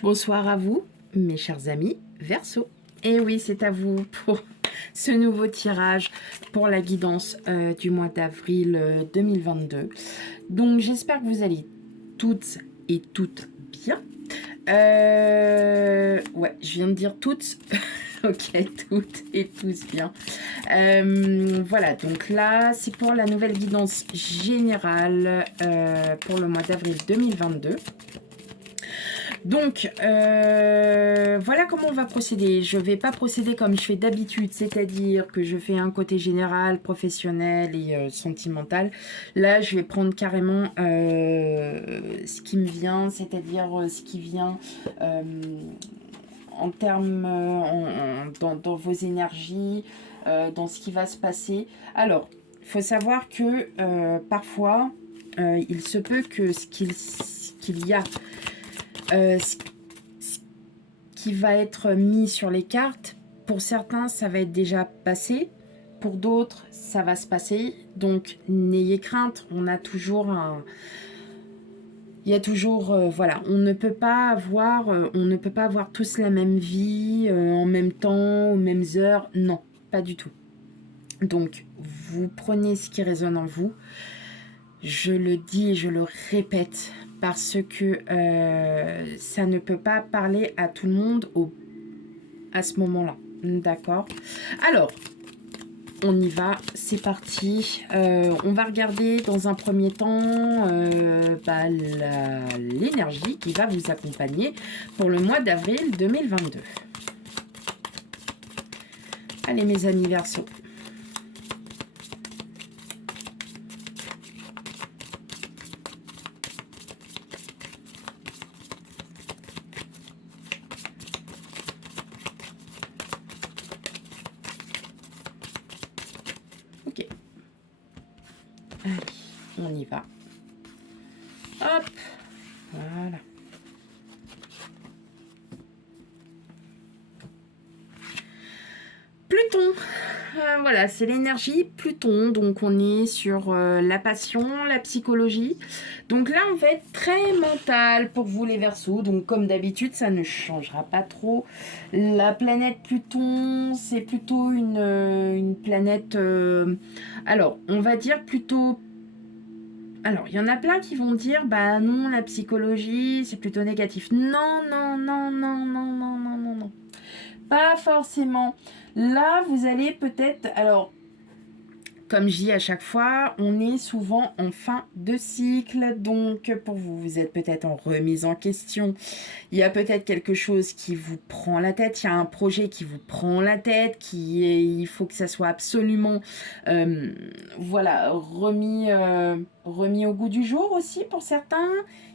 Bonsoir à vous, mes chers amis Verseau. Et oui, c'est à vous pour ce nouveau tirage pour la guidance du mois d'avril 2022. Donc, j'espère que vous allez toutes et toutes bien. Ouais, je viens de dire toutes. Ok, toutes et tous bien. Voilà, donc là, c'est pour la nouvelle guidance générale pour le mois d'avril 2022. Donc, voilà comment on va procéder. Je ne vais pas procéder comme je fais d'habitude, c'est-à-dire que je fais un côté général, professionnel et sentimental. Là, je vais prendre carrément ce qui me vient, c'est-à-dire ce qui vient en termes, dans vos énergies, dans ce qui va se passer. Alors, il faut savoir que parfois, il se peut que ce qu'il y a ce qui va être mis sur les cartes, pour certains, ça va être déjà passé. Pour d'autres, ça va se passer. Donc, n'ayez crainte. On a toujours un... Il y a toujours... voilà, on ne peut pas avoir tous la même vie, en même temps, aux mêmes heures. Non, pas du tout. Donc, vous prenez ce qui résonne en vous. Je le dis et je le répète, parce que ça ne peut pas parler à tout le monde à ce moment-là. D'accord. Alors, on y va, c'est parti. On va regarder dans un premier temps l'énergie qui va vous accompagner pour le mois d'avril 2022. Allez mes amis Verseaux. Ok. Allez, on y va. Hop. Voilà. Pluton. Voilà, c'est l'énergie Pluton. Donc, on est sur la passion, la psychologie. Donc là, on va être très mental pour vous, les Verseaux. Donc, comme d'habitude, ça ne changera pas trop. La planète Pluton, c'est plutôt une planète... alors, on va dire plutôt... Alors, il y en a plein qui vont dire, bah non, la psychologie, c'est plutôt négatif. Non, non, non, non, non, non, non, non, non. Pas forcément. Là, vous allez peut-être... Alors, comme je dis à chaque fois, on est souvent en fin de cycle. Donc, pour vous, vous êtes peut-être en remise en question. Il y a peut-être quelque chose qui vous prend la tête. Il y a un projet qui vous prend la tête. Il faut que ça soit absolument voilà, remis au goût du jour aussi pour certains.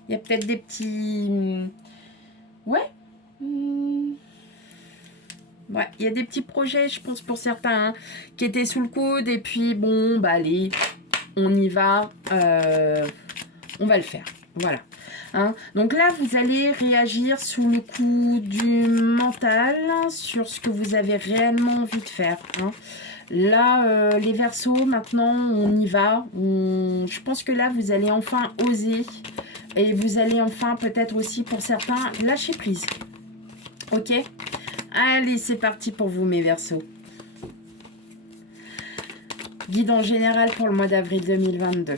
Il y a peut-être des petits... Ouais. Ouais, il y a des petits projets, je pense, pour certains, hein, qui étaient sous le coude. Et puis, bon, bah allez, on y va. On va le faire. Voilà. Hein. Donc là, vous allez réagir sous le coup du mental, sur ce que vous avez réellement envie de faire. Hein. Là, les Verseaux, maintenant, on y va. Je pense que là, vous allez enfin oser. Et vous allez enfin, peut-être aussi, pour certains, lâcher prise. Ok ? Allez, c'est parti pour vous, mes Verseaux. Guide en général pour le mois d'avril 2022.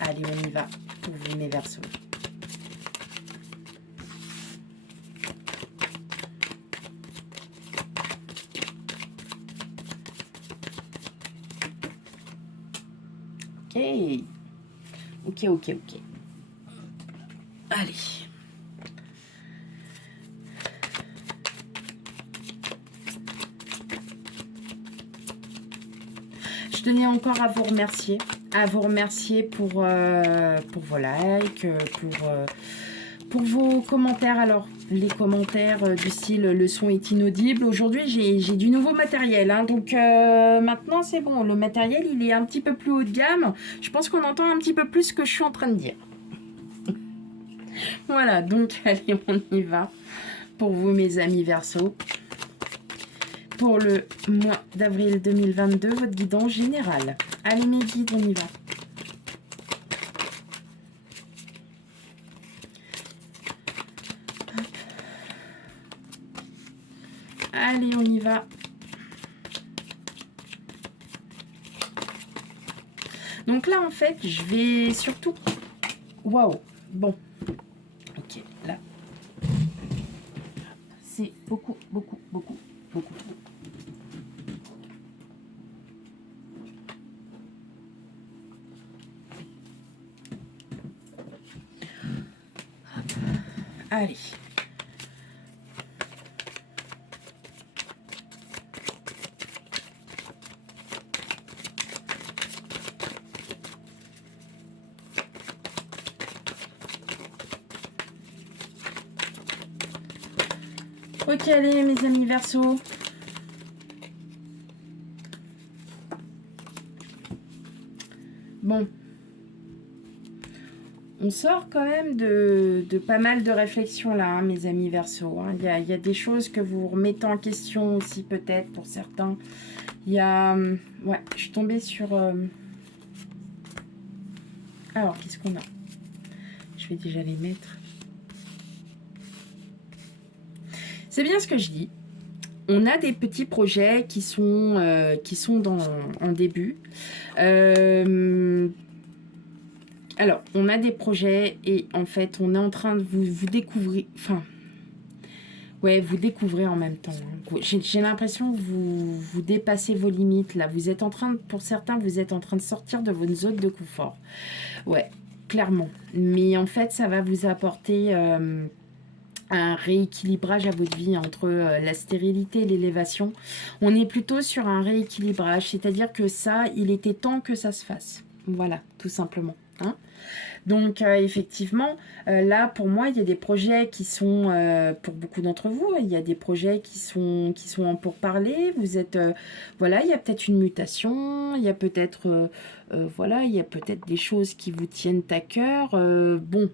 Allez, on y va pour vous, mes Verseaux. Ok. Ok, ok, ok. Allez. Je tenais encore à vous remercier pour vos likes, pour vos commentaires. Alors, les commentaires du style « le son est inaudible ». Aujourd'hui, j'ai du nouveau matériel. Hein, donc, maintenant, c'est bon. Le matériel, il est un petit peu plus haut de gamme. Je pense qu'on entend un petit peu plus ce que je suis en train de dire. Voilà, donc, allez, on y va. Pour vous, mes amis Verseaux. Pour le mois d'avril 2022, votre guidance générale. Allez mes guides, on y va. Allez, on y va. Donc là, en fait, je vais surtout... Waouh. Bon. Ok, là. C'est beaucoup, beaucoup, beaucoup, beaucoup trop. Allez. Ok, allez, mes amis Verseau. Bon. On sort quand même de pas mal de réflexions là, hein, mes amis Verseau. Hein. Il y a des choses que vous remettez en question aussi peut-être pour certains. Il y a... ouais, je suis tombée sur... Alors, qu'est-ce qu'on a? Je vais déjà les mettre. C'est bien ce que je dis. On a des petits projets qui sont en début. Alors, on a des projets et en fait, on est en train de vous découvrir... Enfin, ouais, vous découvrez en même temps. Hein. J'ai l'impression que vous dépassez vos limites, là. Vous êtes en train, pour certains, vous êtes en train de sortir de votre zone de confort. Ouais, clairement. Mais en fait, ça va vous apporter... un rééquilibrage à votre vie entre la stérilité et l'élévation. On est plutôt sur un rééquilibrage, c'est-à-dire que ça, il était temps que ça se fasse. Voilà, tout simplement. Hein. Donc, effectivement, là, pour moi, il y a des projets qui sont, pour beaucoup d'entre vous, il y a des projets qui sont en pourparlers. Vous êtes, voilà, il y a peut-être une mutation, il y a peut-être, voilà, il y a peut-être des choses qui vous tiennent à cœur. Bon,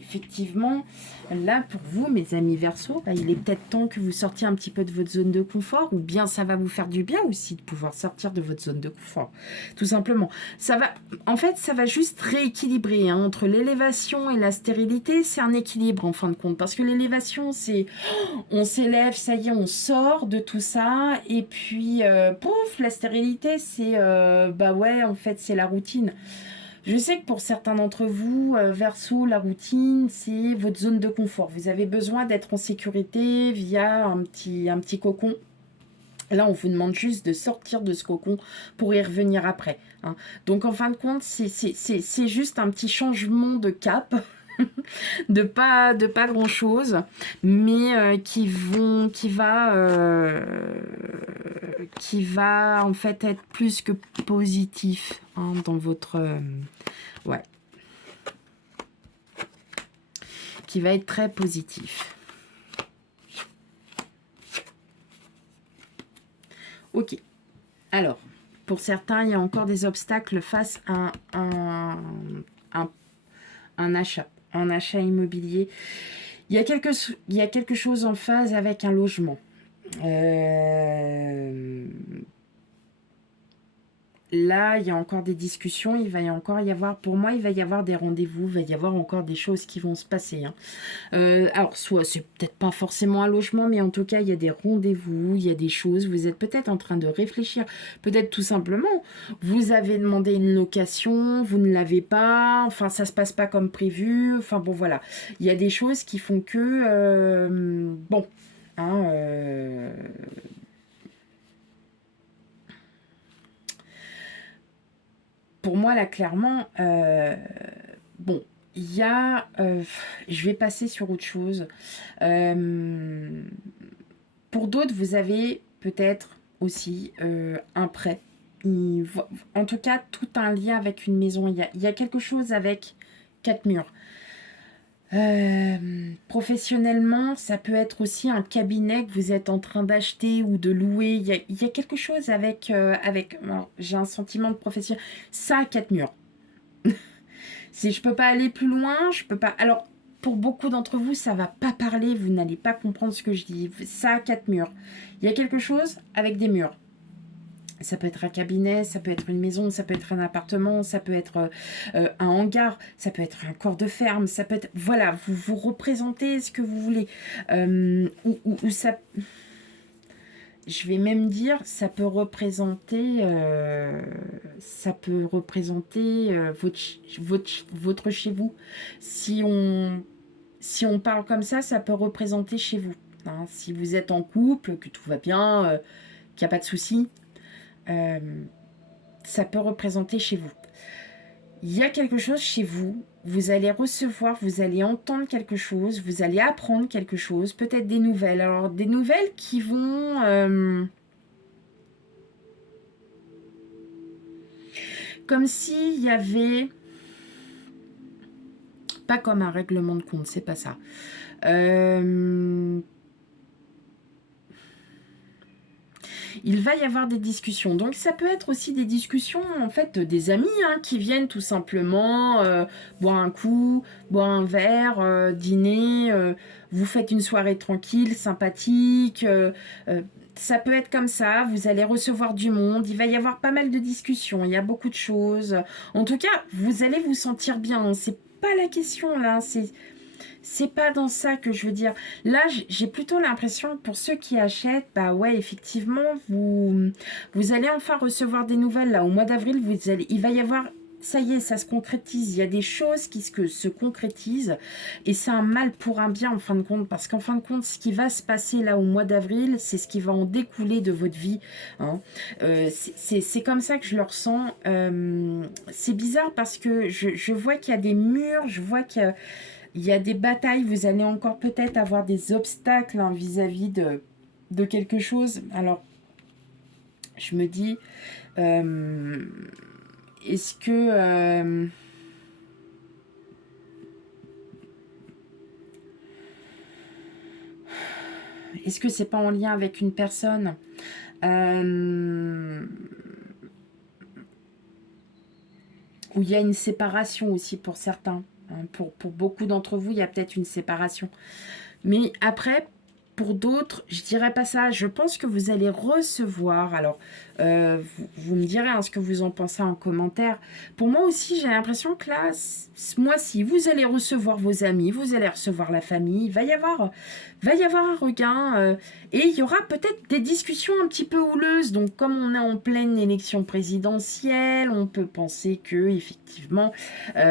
effectivement, là, pour vous, mes amis Verseau, bah, il est peut-être temps que vous sortiez un petit peu de votre zone de confort, ou bien ça va vous faire du bien aussi de pouvoir sortir de votre zone de confort. Tout simplement. Ça va, en fait, ça va juste rééquilibrer hein, entre l'élévation et la stérilité. C'est un équilibre en fin de compte, parce que l'élévation, c'est on s'élève, ça y est, on sort de tout ça, et puis pouf, la stérilité, c'est bah ouais, en fait, c'est la routine. Je sais que pour certains d'entre vous, Verseau, la routine, c'est votre zone de confort. Vous avez besoin d'être en sécurité via un petit cocon. Là, on vous demande juste de sortir de ce cocon pour y revenir après. Hein. Donc, en fin de compte, c'est juste un petit changement de cap. de pas grand chose, mais qui va en fait être plus que positif hein, dans votre ouais, qui va être très positif. Ok. Alors, pour certains, il y a encore des obstacles face à un achat. Un achat immobilier. Il y a quelque chose en phase avec un logement. Là, il y a encore des discussions, il va y encore y avoir, pour moi, il va y avoir des rendez-vous, il va y avoir encore des choses qui vont se passer. Hein. Alors, soit c'est peut-être pas forcément un logement, mais en tout cas, il y a des rendez-vous, il y a des choses, vous êtes peut-être en train de réfléchir, peut-être tout simplement, vous avez demandé une location, vous ne l'avez pas, enfin, ça se passe pas comme prévu, enfin, bon, voilà. Il y a des choses qui font que, bon, hein, pour moi, là, clairement, bon, il y a... je vais passer sur autre chose. Pour d'autres, vous avez peut-être aussi un prêt. En tout cas, tout un lien avec une maison. Il y a quelque chose avec 4 murs. Professionnellement, ça peut être aussi un cabinet que vous êtes en train d'acheter ou de louer. Il y a quelque chose avec... j'ai un sentiment de professionnel. Ça, 4 murs. Si je peux pas aller plus loin, je peux pas... Alors, pour beaucoup d'entre vous, ça va pas parler, vous n'allez pas comprendre ce que je dis. Ça, 4 murs. Il y a quelque chose avec des murs. Ça peut être un cabinet, ça peut être une maison, ça peut être un appartement, ça peut être un hangar, ça peut être un corps de ferme, ça peut être... Voilà, vous représentez ce que vous voulez. Ou ça... Je vais même dire, ça peut représenter votre chez vous. Si on parle comme ça peut représenter chez vous. Hein. Si vous êtes en couple, que tout va bien, qu'il n'y a pas de souci, ça peut représenter chez vous. Il y a quelque chose chez vous, vous allez recevoir, vous allez entendre quelque chose, vous allez apprendre quelque chose, peut-être des nouvelles. Alors, des nouvelles qui vont... comme s'il y avait... Pas comme un règlement de compte, c'est pas ça. Il va y avoir des discussions. Donc ça peut être aussi des discussions, en fait, des amis hein, qui viennent tout simplement boire un coup, boire un verre, dîner, vous faites une soirée tranquille, sympathique. Ça peut être comme ça, vous allez recevoir du monde, il va y avoir pas mal de discussions, il y a beaucoup de choses. En tout cas, vous allez vous sentir bien, c'est pas la question là, c'est pas dans ça que je veux dire. Là, j'ai plutôt l'impression, pour ceux qui achètent, bah ouais, effectivement, vous allez enfin recevoir des nouvelles. Là, au mois d'avril, il va y avoir... Ça y est, ça se concrétise. Il y a des choses qui se concrétisent. Et c'est un mal pour un bien, en fin de compte. Parce qu'en fin de compte, ce qui va se passer là, au mois d'avril, c'est ce qui va en découler de votre vie. Hein. C'est comme ça que je le ressens. C'est bizarre parce que je vois qu'il y a des murs, je vois qu'il y a... Il y a des batailles, vous allez encore peut-être avoir des obstacles hein, vis-à-vis de quelque chose. Alors, je me dis, est-ce que... est-ce que c'est pas en lien avec une personne où il y a une séparation aussi pour certains. Hein, pour beaucoup d'entre vous, il y a peut-être une séparation. Mais après, pour d'autres, je dirais pas ça. Je pense que vous allez recevoir. Alors, vous me direz hein, ce que vous en pensez en commentaire. Pour moi aussi, j'ai l'impression que là, ce mois-ci, vous allez recevoir vos amis, vous allez recevoir la famille. Il va y avoir un regain. Et il y aura peut-être des discussions un petit peu houleuses. Donc, comme on est en pleine élection présidentielle, on peut penser que, effectivement,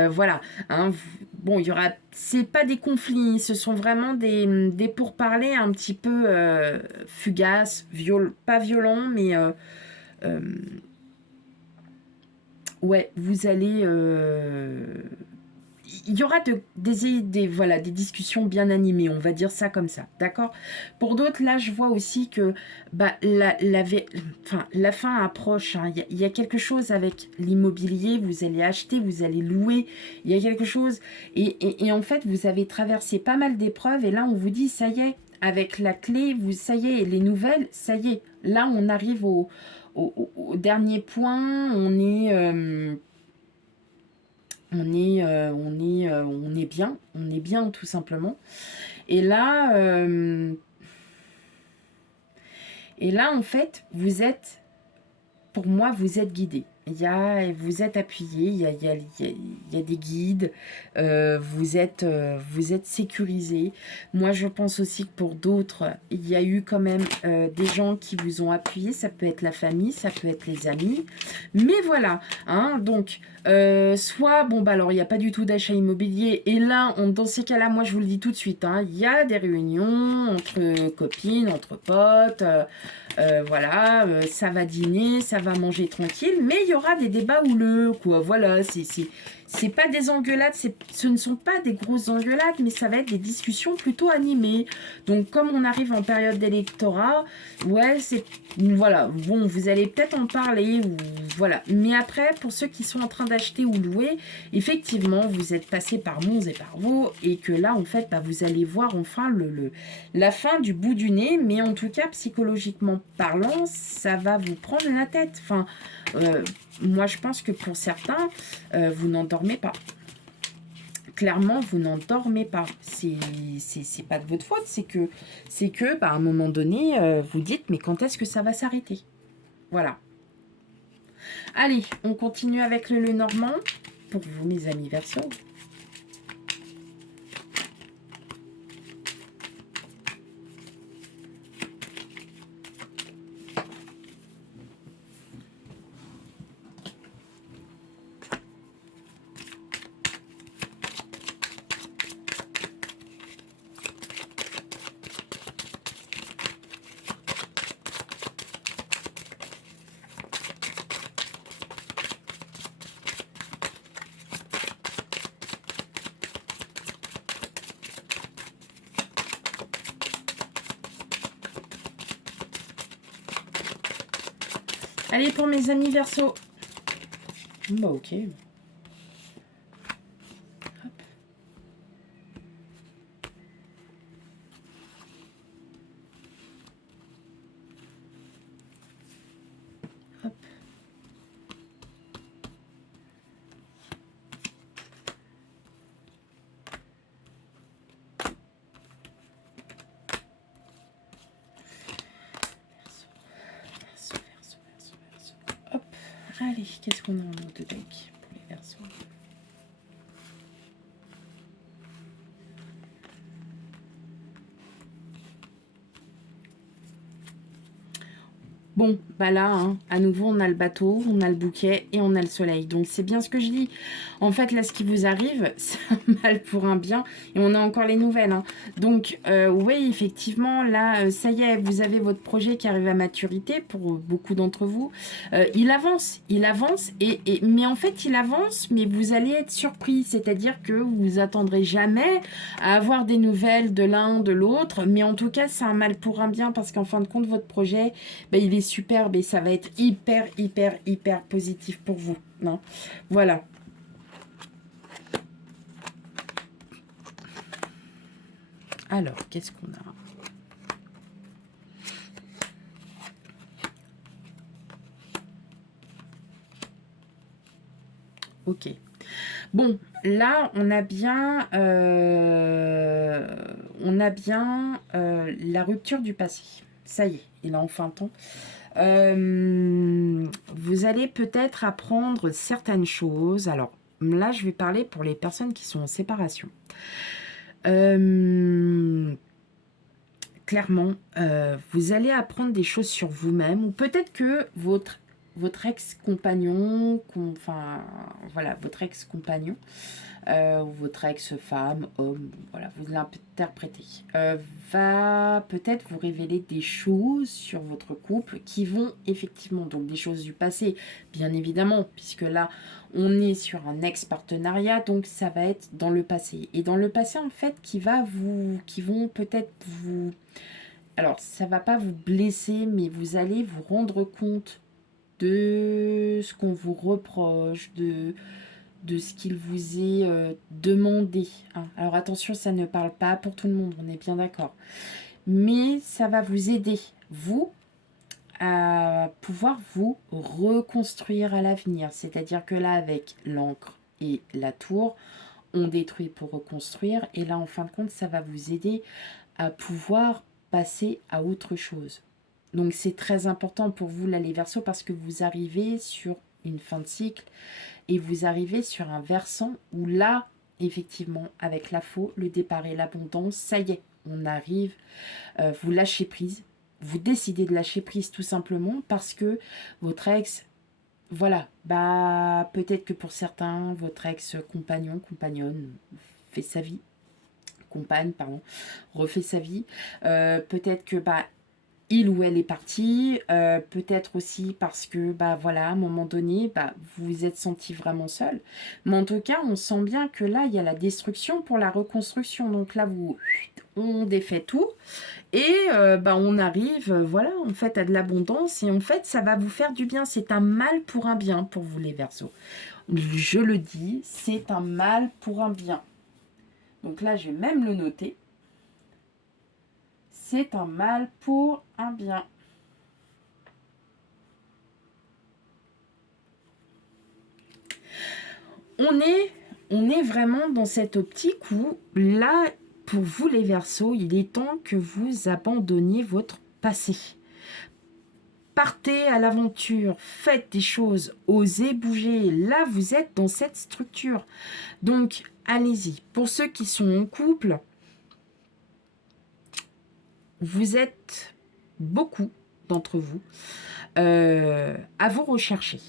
voilà. Hein, bon, il y aura... C'est pas des conflits, ce sont vraiment des pourparlers un petit peu fugaces, pas violents, mais ouais, vous allez... il y aura voilà, des discussions bien animées, on va dire ça comme ça, d'accord? Pour d'autres, là, je vois aussi que bah, la fin approche. Hein. Il y a quelque chose avec l'immobilier, vous allez acheter, vous allez louer, il y a quelque chose. Et en fait, vous avez traversé pas mal d'épreuves et là, on vous dit, ça y est, avec la clé, ça y est, les nouvelles, ça y est. Là, on arrive au dernier point, on est bien tout simplement. Et là, en fait, pour moi, vous êtes guidé. Vous êtes appuyé, il y a des guides, vous êtes sécurisé. Moi, je pense aussi que pour d'autres, il y a eu quand même des gens qui vous ont appuyé. Ça peut être la famille, ça peut être les amis. Mais voilà, hein, donc, soit, bon, bah alors, il n'y a pas du tout d'achat immobilier. Et là, dans ces cas-là, moi, je vous le dis tout de suite, hein, il y a des réunions entre copines, entre potes, voilà, ça va dîner, ça va manger tranquille, mais il y aura des débats houleux, quoi. Voilà, c'est pas des engueulades, ce ne sont pas des grosses engueulades, mais ça va être des discussions plutôt animées. Donc, comme on arrive en période d'électorat, ouais, voilà, bon, vous allez peut-être en parler, ou voilà. Mais après, pour ceux qui sont en train d'acheter ou louer, effectivement, vous êtes passé par Mons et par Vaux, et que là, en fait, bah, vous allez voir enfin la fin du bout du nez, mais en tout cas, psychologiquement parlant, ça va vous prendre la tête. Enfin, moi, je pense que pour certains, vous n'endormez pas. Clairement, vous n'endormez pas. C'est pas de votre faute. C'est que bah, à un moment donné, vous dites, mais quand est-ce que ça va s'arrêter? Voilà. Allez, on continue avec le Lenormand. Pour vous, mes amis Verseau. Allez, pour mes amis Verseau. Bah, ok. Hop. Hop. Hop. Allez, qu'est-ce qu'on a en autre deck pour les Verseaux? Bon, bah là, hein, à nouveau, on a le bateau, on a le bouquet et on a le soleil. Donc, c'est bien ce que je dis. En fait, là, ce qui vous arrive, c'est un mal pour un bien. Et on a encore les nouvelles. Hein. Donc, oui, effectivement, là, ça y est, vous avez votre projet qui arrive à maturité pour beaucoup d'entre vous. Il avance. Mais en fait, il avance, mais vous allez être surpris. C'est-à-dire que vous vous attendrez jamais à avoir des nouvelles de l'un, de l'autre. Mais en tout cas, c'est un mal pour un bien parce qu'en fin de compte, votre projet, ben, il est superbe et ça va être hyper positif pour vous. Non, voilà. Alors, qu'est-ce qu'on a? Ok. Bon, là, on a bien la rupture du passé. Ça y est, il a enfin temps. Vous allez peut-être apprendre certaines choses. Alors, là, je vais parler pour les personnes qui sont en séparation. Clairement, vous allez apprendre des choses sur vous-même, ou peut-être que votre ex-compagnon, enfin, voilà, votre ex-compagnon, ou votre ex-femme, homme, voilà, vous l'interprétez, va peut-être vous révéler des choses sur votre couple qui vont effectivement, donc des choses du passé, bien évidemment, puisque là, on est sur un ex-partenariat, donc ça va être dans le passé. Et dans le passé, en fait, qui vont peut-être vous... Alors, ça va pas vous blesser, mais vous allez vous rendre compte de ce qu'on vous reproche, de ce qu'il vous est demandé. Hein. Alors attention, ça ne parle pas pour tout le monde, on est bien d'accord. Mais ça va vous aider, vous, à pouvoir vous reconstruire à l'avenir. C'est-à-dire que là, avec l'encre et la tour, on détruit pour reconstruire. Et là, en fin de compte, ça va vous aider à pouvoir passer à autre chose. Donc c'est très important pour vous, là, les Verseaux, parce que vous arrivez sur une fin de cycle et vous arrivez sur un versant où là, effectivement, avec la faux, le départ et l'abondance, ça y est, on arrive, vous lâchez prise, vous décidez de lâcher prise tout simplement parce que votre ex, voilà, bah peut-être que pour certains, votre ex-compagnon, compagnonne fait sa vie, compagne, pardon, refait sa vie, peut-être que bah il ou elle est parti, peut-être aussi parce que, bah voilà, à un moment donné, bah, vous vous êtes senti vraiment seul. Mais en tout cas, on sent bien que là, il y a la destruction pour la reconstruction. Donc là, on défait tout et bah, on arrive, voilà, en fait, à de l'abondance. Et en fait, ça va vous faire du bien. C'est un mal pour un bien pour vous, les Verseaux. Je le dis, c'est un mal pour un bien. Donc là, je vais même le noter. C'est un mal pour un bien. On est vraiment dans cette optique où, là, pour vous les Verseaux, il est temps que vous abandonniez votre passé. partez à l'aventure, faites des choses, osez bouger. Là, vous êtes dans cette structure. Donc, allez-y. Pour ceux qui sont en couple, vous êtes beaucoup d'entre vous à vous rechercher.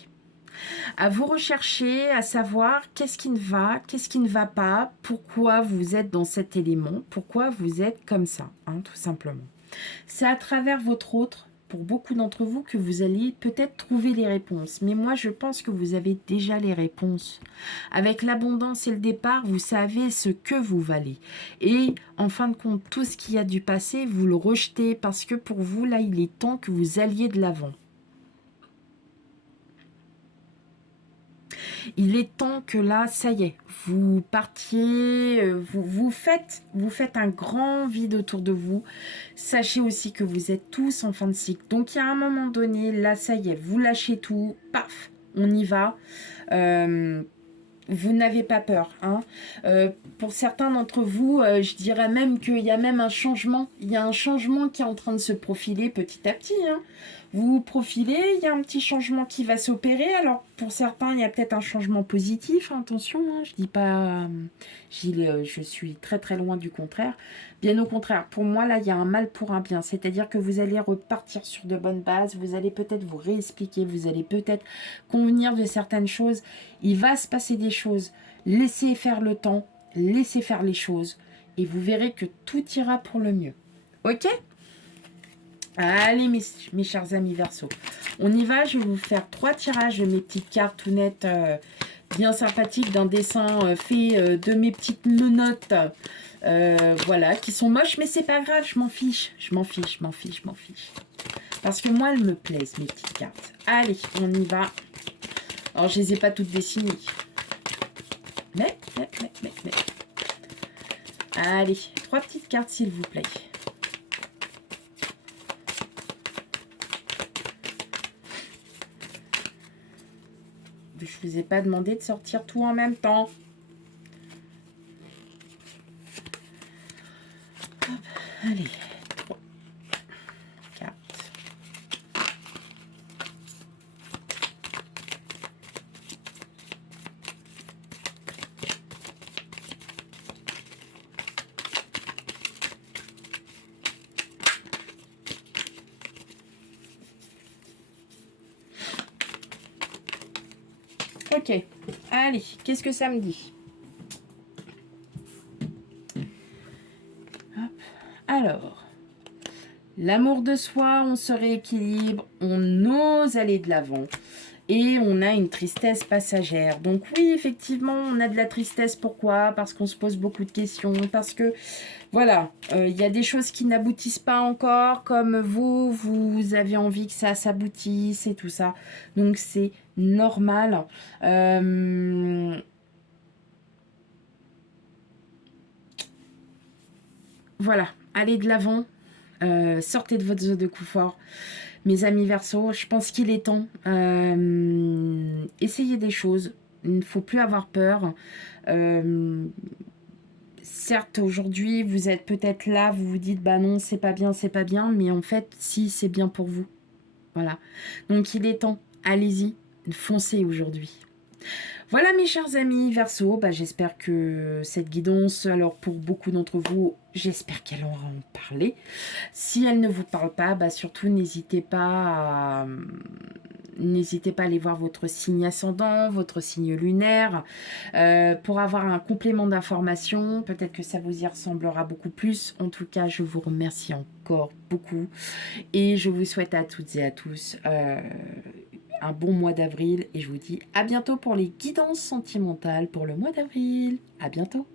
À vous rechercher, à savoir qu'est-ce qui ne va pas, pourquoi vous êtes dans cet élément, pourquoi vous êtes comme ça, hein, tout simplement. C'est à travers votre autre, pour beaucoup d'entre vous, que vous allez peut-être trouver les réponses. Mais moi, je pense que vous avez déjà les réponses. Avec l'abondance et le départ, vous savez ce que vous valez. Et en fin de compte, tout ce qu'il y a du passé, vous le rejetez parce que pour vous, là, il est temps que vous alliez de l'avant. Il est temps que là, ça y est, vous partiez, vous faites un grand vide autour de vous. Sachez aussi que vous êtes tous en fin de cycle. Donc, il y a un moment donné, là, ça y est, vous lâchez tout, paf, on y va. Vous n'avez pas peur. Hein. Pour certains d'entre vous, je dirais même qu'il y a même un changement. Il y a un changement qui est en train de se profiler petit à petit. Hein. Vous vous profilez, il y a un petit changement qui va s'opérer. Alors, pour certains, il y a peut-être un changement positif. Attention, hein, je dis pas... je suis très très loin du contraire. Bien au contraire, pour moi, là, il y a un mal pour un bien. C'est-à-dire que vous allez repartir sur de bonnes bases. Vous allez peut-être vous réexpliquer. Vous allez peut-être convenir de certaines choses. Il va se passer des choses. Laissez faire le temps. Laissez faire les choses. Et vous verrez que tout ira pour le mieux. Ok ? Allez, mes chers amis Verseau, on y va. Je vais vous faire 3 tirages de mes petites cartes tout nettes, bien sympathiques, d'un dessin fait de mes petites menottes, voilà, qui sont moches, mais c'est pas grave, je m'en fiche. Parce que moi, elles me plaisent, mes petites cartes. Allez, on y va. Alors, je les ai pas toutes dessinées. Mais. Allez, 3 petites cartes, s'il vous plaît. Je ne vous ai pas demandé de sortir tout en même temps. Hop, allez, 3, 4. Ok, allez, qu'est-ce que ça me dit? Hop. Alors, l'amour de soi, on se rééquilibre, on ose aller de l'avant et on a une tristesse passagère. Donc oui, effectivement, on a de la tristesse. Pourquoi? Parce qu'on se pose beaucoup de questions, parce que voilà, y a des choses qui n'aboutissent pas encore, comme vous avez envie que ça s'aboutisse et tout ça. Donc c'est normal. Voilà, allez de l'avant, sortez de votre zone de confort. Mes amis Verseau, je pense qu'il est temps. Essayez des choses, il ne faut plus avoir peur. Certes, aujourd'hui, vous êtes peut-être là, vous vous dites, bah non, c'est pas bien, mais en fait, si, c'est bien pour vous. Voilà. Donc, il est temps. Allez-y, foncez aujourd'hui. Voilà, mes chers amis Verseau, bah, j'espère que cette guidance, alors pour beaucoup d'entre vous, j'espère qu'elle aura en parlé. Si elle ne vous parle pas, bah, surtout n'hésitez pas à aller voir votre signe ascendant, votre signe lunaire, pour avoir un complément d'information. Peut-être que ça vous y ressemblera beaucoup plus. En tout cas, je vous remercie encore beaucoup et je vous souhaite à toutes et à tous un bon mois d'avril et je vous dis à bientôt pour les guidances sentimentales pour le mois d'avril. À bientôt.